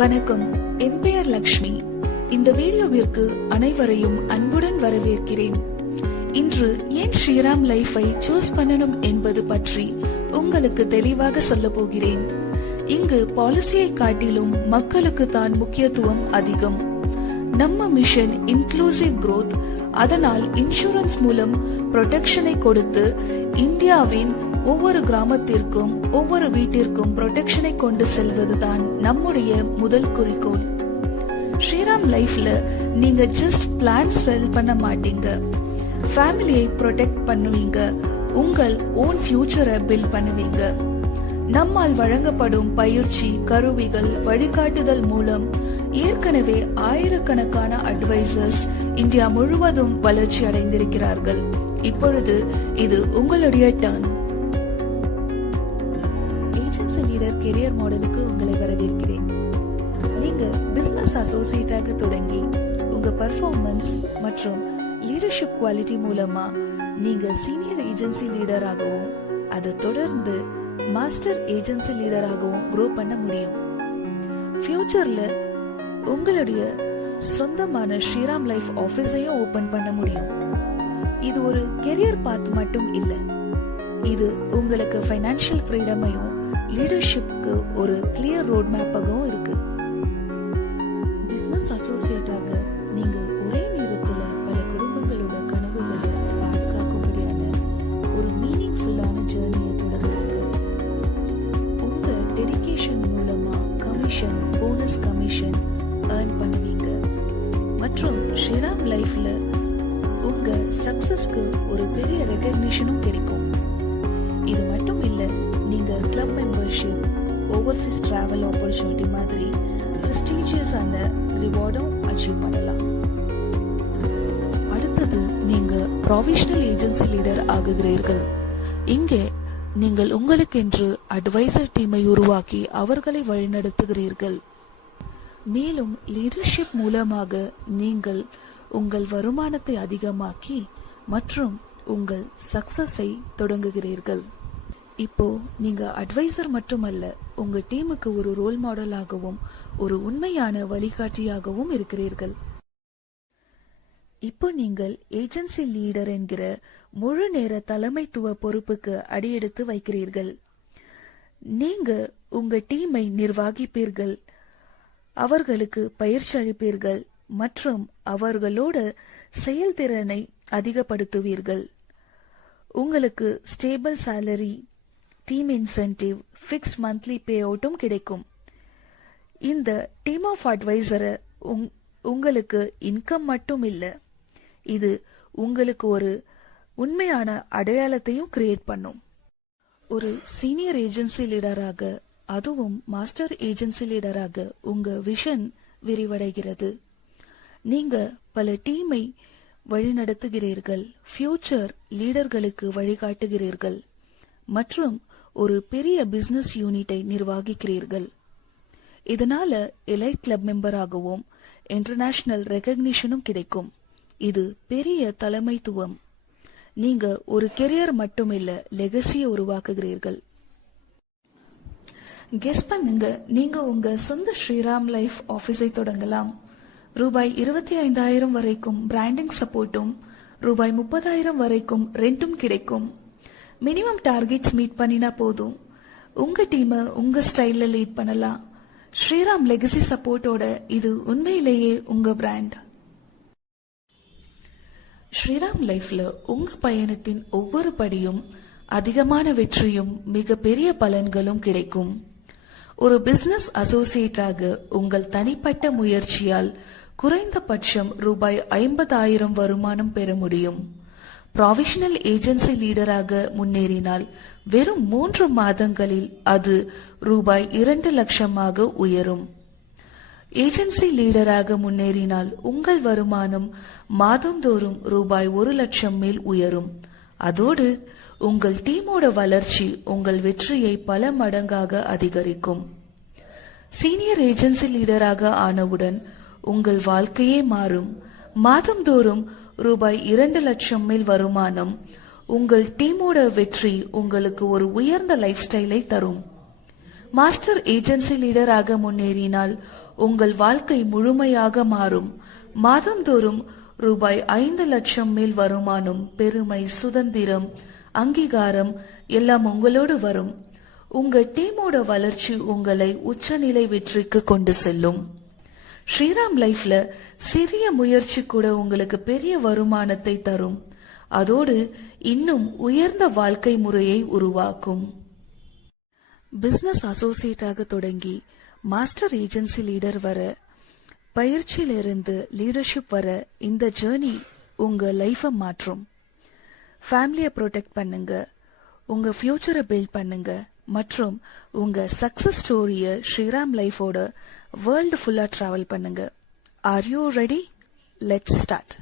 வணக்கம், என் பெயர் லக்ஷ்மி. இந்த வீடியோவிற்கு அனைவரையும் அன்புடன் வரவேற்கிறேன். இன்று ஏன் ஸ்ரீராம் லைஃபை சூஸ் பண்ணணும் என்பது பற்றி உங்களுக்கு தெளிவாக சொல்ல போகிறேன். இங்கு பாலிசியை காட்டிலும் மக்களுக்கு தான் முக்கியத்துவம் அதிகம். நம்ம மிஷன் இன்க்ளூசிவ் growth. அதனால் இன்சூரன்ஸ் மூலம் ப்ரொடெக்ஷனை கொடுத்து இந்தியாவின் ஒவ்வொரு கிராமத்திற்கும் ஒவ்வொரு வீட்டிற்கும் ப்ரொடெக்ஷனை கொண்டு செல்வதுதான் நம்முடைய முதல் குறிக்கோள். ஸ்ரீராம் லைஃப்ல நீங்க ஜஸ்ட் பிளான்ஸ் செல் பண்ண மாட்டீங்க, ஃபேமிலியை ப்ரொடெக்ட் பண்ணுவீங்க, உங்கள் ஓன் ஃபியூச்சரை பில்ட் பண்ணுவீங்க. நம்மால் வழங்கப்படும் பயிற்சி, கருவிகள், வழிகாட்டுதல் மூலம் ஏற்கனவே ஆயிரக்கணக்கான அட்வைசர்ஸ் இந்தியா முழுவதும் வளர்ச்சி அடைந்திருக்கிறார்கள். இப்பொழுது இது உங்களுடைய டர்ன். ஏஜென்சி லீடர் கெரியர் மாடலுக்கு உங்களை வரவேற்கிறேன். நீங்க பிசினஸ் அசோசியேட்டாக தொடங்கி உங்க பர்ஃபார்மன்ஸ் மற்றும் லீடர்ஷிப் குவாலிட்டி மூலமா நீங்க சீனியர் ஏஜென்சி லீடராகவும் அதை தொடர்ந்து மாஸ்டர் ஏஜென்சி லீடராகவும் க்ரோ பண்ண முடியும். ஃபியூச்சர்ல உங்களுடைய சொந்தமான ஸ்ரீராம் லைஃப் ஆபீஸையும் ஓபன் பண்ண முடியும். இது ஒரு கெரியர் பாத் மட்டும் இல்ல, இது உங்களுக்கு ஃபைனான்சியல் ஃப்ரீடமையும் லீடர்ஷிப்க்கு ஒரு கிளியர் ரோட் மேப்பாகவும் இருக்கு. பிசினஸ் அசோசியேட்டாக நீங்க ஒரே நேரத்துல பல குடும்பங்களோட கனவுகளை பாதுகாக்கும்படியான ஒரு மீனிங்ஃபுல்லான ஜர்னியை தொடங்குறீங்க. உங்க டெடிகேஷன் மூலமா கமிஷன், போனஸ் கமிஷன் ஏர்ன் பண்ணுவீங்க மற்றும் ஸ்ரீராம் லைஃப்ல உங்க சக்சஸ்க்கு ஒரு பெரிய ரெகக்னிஷனும் கிடைக்கும். இது மட்டும் இல்ல, நீங்க club membership, Overseas travel opportunity மாதிரி பிரஸ்டீஜியஸான ரிவார்டும் அச்சீவ் பண்ணலாம். அடுத்தது நீங்க ப்ரொஃபஷனல் ஏஜென்சி லீடர் ஆகுகிறீர்கள். இங்கே நீங்கள் உங்களுக்கென்று அட்வைசர் டீமை உருவாக்கி அவர்களை வழிநடத்துகிறீர்கள். மேலும் லீடர்ஷிப் மூலமாக நீங்கள் உங்கள் வருமானத்தை அதிகமாக்கி மற்றும் உங்கள் சக்சஸை தொடங்குகிறீர்கள். இப்போ நீங்க அட்வைசர் மட்டுமல்ல, உங்க டீமுக்கு ஒரு ரோல் மாடலாகவும் ஒரு உண்மையான வழிகாட்டியாகவும் இருக்கிறீர்கள். இப்போ நீங்கள் ஏஜென்சி லீடர் என்கிற முழு நேர தலைமைத்துவ பொறுப்புக்கு அடியெடுத்து வைக்கிறீர்கள். நீங்க உங்க டீமை நிர்வகிப்பீர்கள், அவர்களுக்கு பயிற்சி அளிப்பீர்கள் மற்றும் அவர்களோட செயல்திறனை அதிகப்படுத்துவீர்கள். உங்களுக்கு stable salary, team incentive, fixed monthly pay அவுட்டும் கிடைக்கும். இந்த டீம் ஆஃப் அட்வைசரை உங்களுக்கு இன்கம் மட்டும் இல்ல, இது உங்களுக்கு ஒரு உண்மையான அடையாளத்தையும் கிரியேட் பண்ணும். ஒரு சீனியர் ஏஜென்சி லீடராக, அதுவும் மாஸ்டர் ஏஜென்சி லீடராக உங்க விஷன் விரிவடைகிறது. நீங்க பல டீமை வழிநடத்துகிறீர்கள், ஃபியூச்சர் லீடர்களுக்கு வழிகாட்டுகிறீர்கள் மற்றும் ஒரு பெரிய பிசினஸ் யூனிட்டை நிர்வகிக்கிறீர்கள். இதனால எலைட் கிளப் மெம்பராகவும் இன்டர்நேஷனல் ரெகக்னிஷனும் கிடைக்கும். இது பெரிய தலைமைத்துவம். நீங்க ஒரு கெரியர் மட்டுமில்ல, லெகசியை உருவாக்குகிறீர்கள். கெஸ் பண்ணுங்க, நீங்க உங்க சொந்த ஸ்ரீராம் லைஃப் ஆபீஸை தொடங்கலாம். ரூபாய் 25,000 வரைக்கும் பிராண்டிங் சப்போர்ட்டும், ரூபாய் 30,000 வரைக்கும் ரெண்டும் கிடைக்கும். மினிமம் டார்கெட்ஸ் மீட் பண்ணினா போதும், உங்க டீமை உங்க ஸ்டைல்ல லீட் பண்ணலாம். ஸ்ரீராம் லெகசி சப்போர்ட்டோட இது உண்மையிலேயே உங்க பிராண்ட். ஸ்ரீராம் லைஃப்ல உங்க பயணத்தின் ஒவ்வொரு படியும் அதிகமான வெற்றியும் மிக பெரிய பலன்களும் கிடைக்கும். ஒரு பிசினஸ் அசோசியேட்டாக உங்கள் தனிப்பட்ட முயற்சியால் குறைந்தபட்சம் ரூபாய் 50,000 வருமானம் பெற முடியும். ப்ரொஃபஷனல் ஏஜென்சி லீடராக முன்னேறினால் வெறும் 3 மாதங்களில் அது ரூபாய் 2 லட்சமாக உயரும். ஏஜென்சி லீடராக முன்னேறினால் உங்கள் வருமானம் மாதந்தோறும் ரூபாய் 1 லட்சம் மேல் உயரும். அதோடு உங்கள் டீமோட வளர்ச்சி உங்கள் வெற்றியை பல மடங்காக அதிகரிக்கும். சீனியர் ஏஜென்சி லீடராக ஆனவுடன் உங்கள் வாழ்க்கையே மாறும். மாதந்தோறும் ரூபாய் 2 லட்சம் மேல் வருமானம், உங்கள் டீமோட வெற்றி உங்களுக்கு ஒரு உயர்ந்த லைஃப் ஸ்டைலை தரும். மாஸ்டர் ஏஜென்சி லீடராக முன்னேறினால் உங்கள் வாழ்க்கை முழுமையாக மாறும். மாதந்தோறும் ரூபாய் 5 லட்சம் மேல் வருமானம், பெருமை, சுதந்திரம், அங்கீகாரம் எல்லாம் உங்களோடு வரும். உங்க டீமோட வளர்ச்சி உங்களை உச்சநிலை வெற்றிக்கு கொண்டு செல்லும். ஸ்ரீராம் லைஃப்ல சிறிய முயற்சி கூட உங்களுக்கு பெரிய வருமானத்தை தரும். அதோடு இன்னும் உயர்ந்த வாழ்க்கை முறையை உருவாக்கும். பிசினஸ் அசோசியேட்டாக தொடங்கி மாஸ்டர் ஏஜென்சி லீடர் வர, பயிற்சியிலிருந்து லீடர்ஷிப் வர இந்த ஜேர்னி உங்க லைஃபை மாற்றும். ஃபேமிலியை ப்ரொடெக்ட் பண்ணுங்க, உங்க ஃபியூச்சரை பில்ட் பண்ணுங்க மற்றும் உங்க சக்சஸ் ஸ்டோரிய ஸ்ரீராம் லைஃபோட வேர்ல்டு ஃபுல்லா டிராவல் பண்ணுங்க. Are you ready? Let's start.